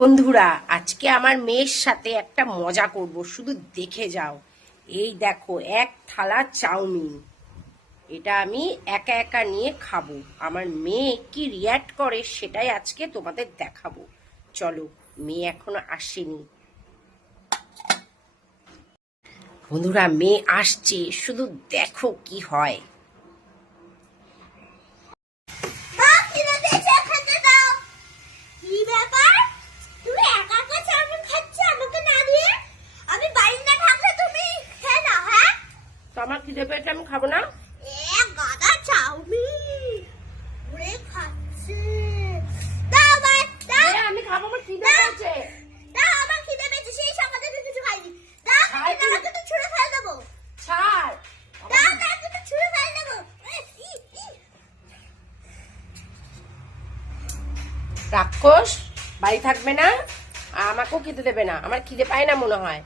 বন্ধুরা, আজকে আমার মেয়ের সাথে একটা মজা করব, শুধু দেখে যাও। এই দেখো, এক থালা চাউমিন। এটা আমি একা একা নিয়ে খাবো। আমার মেয়ে কি রিয়্যাক্ট করে সেটাই আজকে তোমাদের দেখাবো। চলো, মেয়ে এখনো আসেনি। বন্ধুরা, মেয়ে আসছে, শুধু দেখো কি হয়। তো আমার খিদে পেয়েছে, আমি খাবো না। আমি খাবো, আমার খিদে পেয়েছে। ছাড়। রাক্ষস বাড়ি থাকবে না, আমাকেও খেতে দেবে না। আমার খিদে পায় না মনে হয়।